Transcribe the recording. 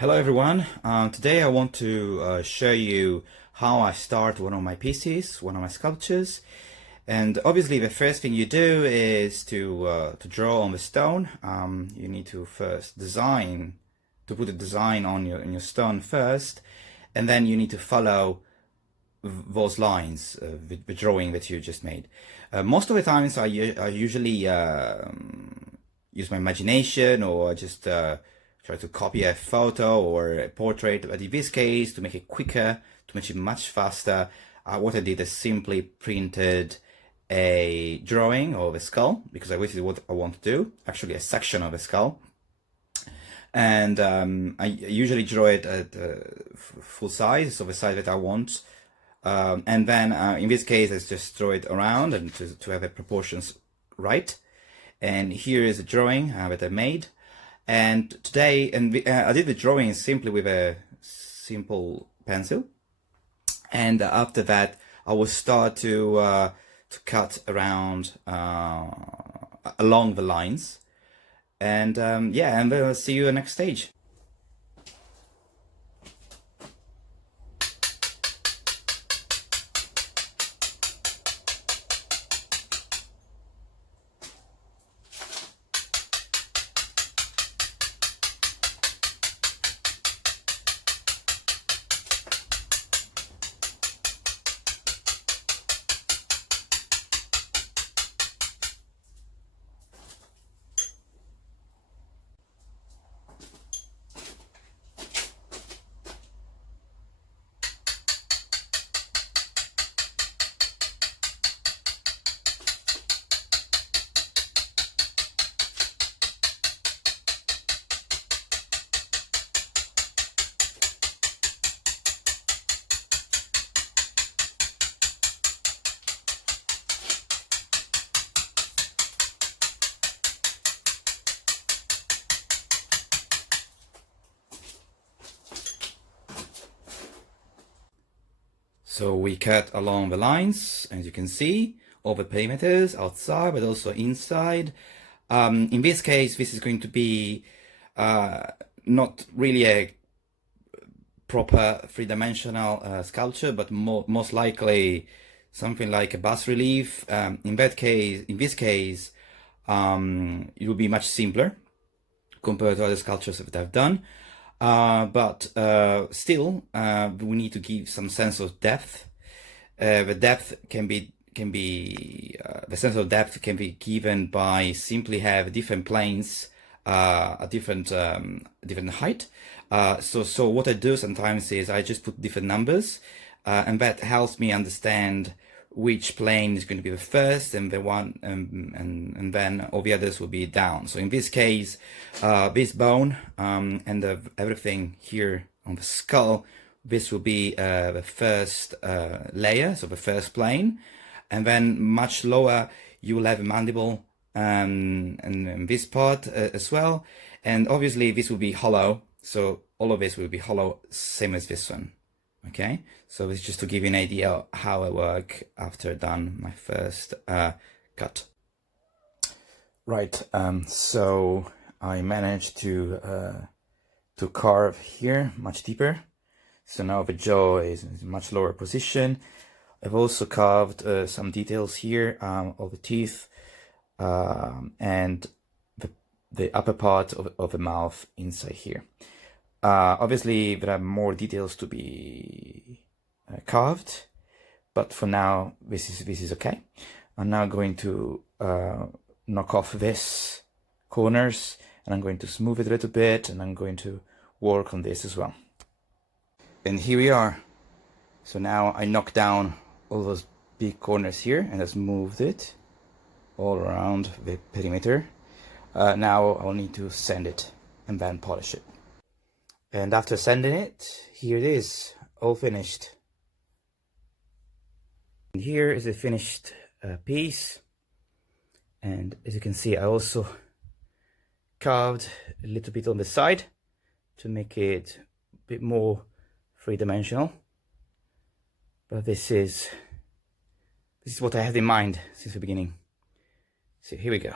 Hello everyone. Today I want to show you how I start one of my pieces, one of my sculptures. And obviously the first thing you do is to draw on the stone. You need to first put a design on your stone first, and then you need to follow those lines, the drawing that you just made. Most of the times I usually use my imagination, or just try to copy a photo or a portrait, but in this case, to make it quicker, to make it much faster, what I did is simply printed a drawing of a skull, because this is what I want to do, actually a section of a skull. And I usually draw it at full size, so the size that I want. And then in this case, I just draw it around and to have the proportions right. And here is a drawing that I made. And today, I did the drawing simply with a simple pencil. And after that, I will start to cut around along the lines. And yeah, and we'll see you next stage. So we cut along the lines, as you can see, all the perimeters outside, but also inside. In this case, this is going to be not really a proper three-dimensional sculpture, but most likely something like a bas relief. In this case, it will be much simpler compared to other sculptures that I've done. But still, we need to give some sense of depth. The sense of depth can be given by simply have different planes, a different height. So what I do sometimes is I just put different numbers, and that helps me understand which plane is going to be the first, and the one, and then all the others will be down. So in this case, this bone and everything here on the skull, this will be the first layer, so the first plane, and then much lower you will have a mandible and this part as well, and obviously this will be hollow. So all of this will be hollow, same as this one. Okay, so it's just to give you an idea of how I work after done my first cut. Right, so I managed to carve here much deeper. So now the jaw is in a much lower position. I've also carved some details here of the teeth and the upper part of the mouth inside here. Obviously, there are more details to be carved, but for now, this is okay. I'm now going to knock off this corners, and I'm going to smooth it a little bit, and I'm going to work on this as well. And here we are. So now I knocked down all those big corners here, and I smoothed it all around the perimeter. Now I'll need to sand it and then polish it. And after sanding it, here it is, all finished. And here is a finished piece. And as you can see, I also carved a little bit on the side to make it a bit more three-dimensional. But this is what I had in mind since the beginning. So here we go.